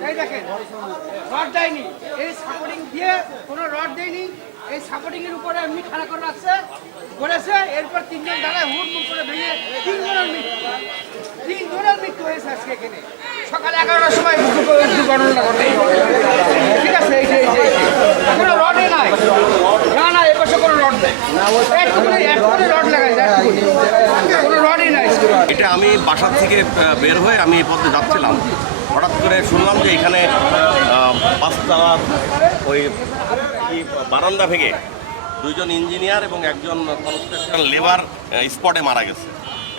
এই দেখেন, রড দেয়নি। এই সাপোর্টিং দিয়ে কোনো রড দেয়নি। এই সাপোর্টিং এর উপরে এমনি খাড়া করে রাখছে করেছে এরপর তিনজন দাঁড়ায় হুট মুট করে ভেঙে তিনজনের মৃত্যু তিনজনের মৃত্যু হয়েছে আজকে এখানে। সকাল এগারোটার সময় দুর্ঘ- দুর্ঘটনাটা ঘটে ঠিক আছে, এই যে এই যে কোনো রডই নাই। না না, এপাশে কোনো রড নেই। একটুখানি রড লাগাই কোনো রডই নাই। এটা আমি বাসার থেকে বের হয়ে আমি এই পথে যাচ্ছিলাম। হঠাৎ করে শুনলাম যে এখানে আহ, পাঁচতলার ওই বারান্দা ভেঙে দুজন ইঞ্জিনিয়ার এবং একজন কনস্ট্রাকশন লেবার স্পটে মারা গেছে।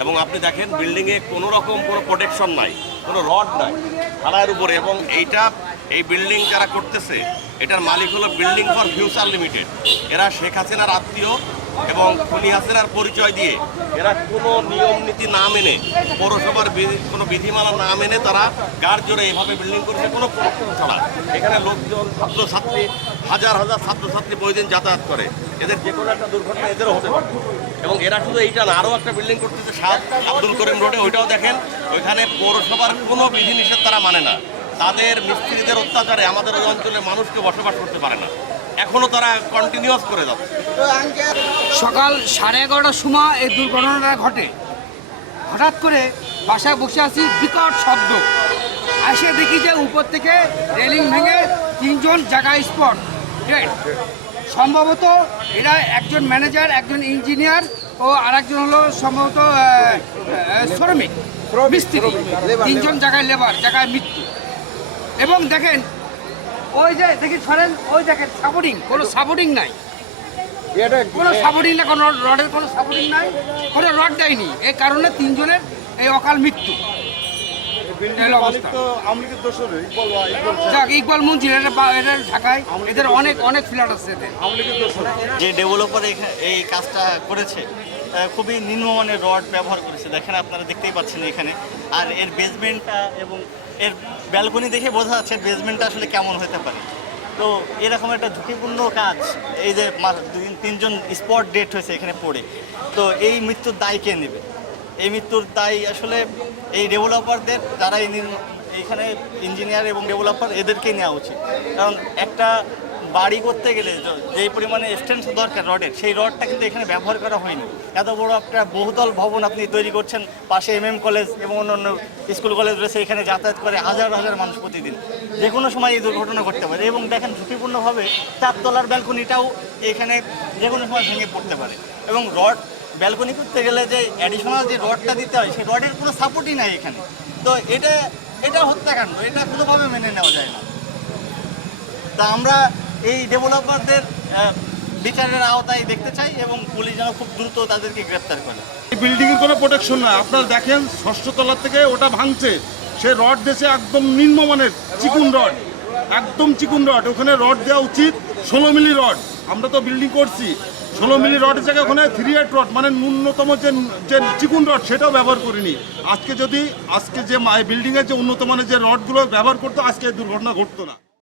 এবং আপনি দেখেন বিল্ডিংয়ে কোনো রকম কোনো প্রোটেকশন নাই কোনো রড নাই থালার উপরে। এবং এইটা এই বিল্ডিং যারা করতেছে এটার মালিক হলো বিল্ডিং ফর ফিউচার লিমিটেড। এরা শেখ হাসিনার আত্মীয় এবং খনি হাসিনার পরিচয় দিয়ে এরা কোনো নিয়ম নীতি না মেনে, পৌরসভার কোনো বিধিমালা না মেনে তারা গাড় জোরে এভাবে বিল্ডিং করেছে, কোনো ছাড়া। এখানে লোকজন, ছাত্রছাত্রী, হাজার হাজার ছাত্রছাত্রী প্রতিদিন যাতায়াত করে। এদের যে কোনো একটা দুর্ঘটনা এদেরও হতে পারে। এবং এরা শুধু এইটা না, আরও একটা বিল্ডিং করতেছে সাত আব্দুল করিম রোডে, ওইটাও দেখেন। ওইখানে পৌরসভার কোনো বিধিনিষেধ তারা মানে না। তাদের মিস্ত্রিদের অত্যাচারে আমাদের ওই অঞ্চলে মানুষকে বসবাস করতে পারে না। এখনও তারা কন্টিনিউয়াস করে যাচ্ছে। সকাল সাড়ে এগারোটার সময় এই দুর্ঘটনাটা ঘটে। হঠাৎ করে বাসায় বসে আছি, বিকট শব্দ। এসে দেখি যে উপর থেকে রেলিং ভেঙে তিনজন জায়গায় স্পট। ডেড সম্ভবত এরা একজন ম্যানেজার একজন ইঞ্জিনিয়ার ও আরেকজন হলো সম্ভবত শ্রমিক, মিস্ত্রি। তিনজন জায়গায় লেবার জায়গায় মৃত্যু। এবং দেখেন ওই যে দেখি সরেন ওই দেখেন সাপোর্টিং কোনো সাপোর্টিং নাই। কোনো সাপোর্টিং না কোনো রডের কোনো সাপোর্টিং নাই কোনো রড দেয়নি। এই কারণে তিনজনের এই অকাল মৃত্যু। যাক ইকবাল মঞ্জিল এটা বা- এটা ঢাকায় এদের অনেক অনেক ফ্ল্যাট আছে এদের। যে ডেভেলপার এই কাজটা করেছে খুবই নিম্নমানের রড ব্যবহার করেছে। দেখেন আপনারা দেখতেই পাচ্ছেন এখানে। আর এর বেসমেন্টটা এবং এর ব্যালকনি দেখে বোঝা যাচ্ছে বেসমেন্টটা আসলে কেমন হতে পারে। তো এরকম একটা ঝুঁকিপূর্ণ কাজ, এই যে দুই- তিনজন স্পট ডেট হয়েছে এখানে পড়ে। তো এই মৃত্যুর দায় কে নেবে? এই মৃত্যুর দায় আসলে এই ডেভেলপারদের যারা এই এইখানে ইঞ্জিনিয়ার এবং ডেভেলপার এদেরকেই নেওয়া উচিত। কারণ একটা বাড়ি করতে গেলে য- পরিমাণে এক্সটেন্স দরকার রডের, সেই রডটা কিন্তু এখানে ব্যবহার করা হয়নি। এত বড় একটা বহুতল ভবন আপনি তৈরি করছেন, পাশে এম এম কলেজ এবং অন্যান্য স্কুল কলেজ রয়েছে, এখানে যাতায়াত করে হাজার হাজার মানুষ প্রতিদিন। যে কোনো সময় এই দুর্ঘটনা ঘটতে পারে এবং দেখেন ঝুঁকিপূর্ণভাবে চারতলার ব্যালকনিটাও এখানে যে কোনো সময় ভেঙে পড়তে পারে। এবং রড, ব্যালকনি করতে গেলে যে অ্যাডিশনাল যে রডটা দিতে হয়, সেই রডের কোনো সাপোর্টই নাই এখানে। তো এটা এটা হত্যাকাণ্ড, এটা কোনোভাবে মেনে নেওয়া যায় না। তা আমরা এই ডেভেলপারদের বিচারের আওতায় দেখতে চাই এবং পুলিশ যেন খুব দ্রুত তাদেরকে গ্রেপ্তার করে। এই বিল্ডিং এর কোনো প্রোটেকশন নাই আপনারা দেখেন, ষষ্ঠ তলা থেকে ওটা ভাঙছে। সে রড দেশে একদম নিম্নমানের চিকুন রড। একদম চিকুন রড। ওখানে রড দেওয়া উচিত, ষোলো মিলি রড। আমরা তো বিল্ডিং করছি। ষোলো মিলি রডের জায়গায় ওখানে থ্রি এড রড মানে ন্যূনতম যে যে চিকুন রড সেটাও ব্যবহার করিনি। আজকে যদি, আজকে যে বিল্ডিংয়ের যে উন্নত মানের যে রডগুলো ব্যবহার করতো, আজকে দুর্ঘটনা ঘটতো না।